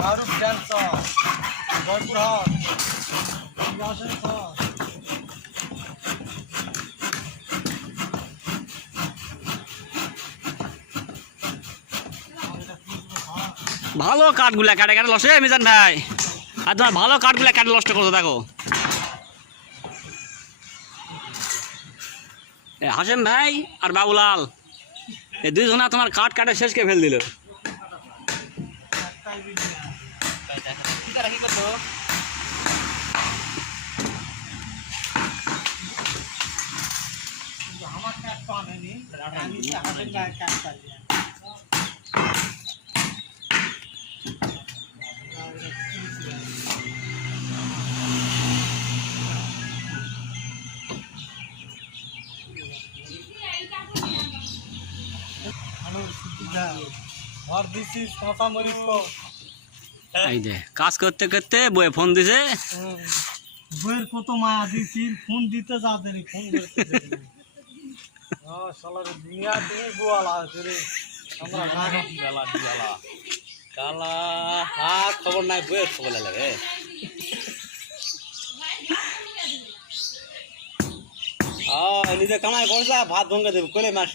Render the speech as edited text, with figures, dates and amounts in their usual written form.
মারুফ dance Joypurhat আসেন sir. ভালো কাঠগুলা কাটে কাটে লসে মিজান ভাই, আর তোমার ভালো কাঠগুলা কাটে নষ্ট করছো দেখো। হাসেম ভাই আর বাবুলাল এই দুইজনা তোমার কাঠ কাটে শেষ করে ফেল দিল। আমার কাজ তো আনেনি, আমি হাতের গায়ে কাজ পাই। আর দিস ইজ কাঁচা মরিচ তো। এই যে কাজ করতে করতে বয়ে ফোন দিছে। বইয়ের কত মায়া দিছি, ফোন দিতে যা দেরি, ফোন করতে দেরি। শালার দুনিয়া দিয়ে গোয়ালা আছে রে। আমরা গালা গালা কালা হাত খবর নাই, বইয়ের খবর লাগে। নিজে কামাই করছা ভাত ভঙ্গে দেবে কোলে মাস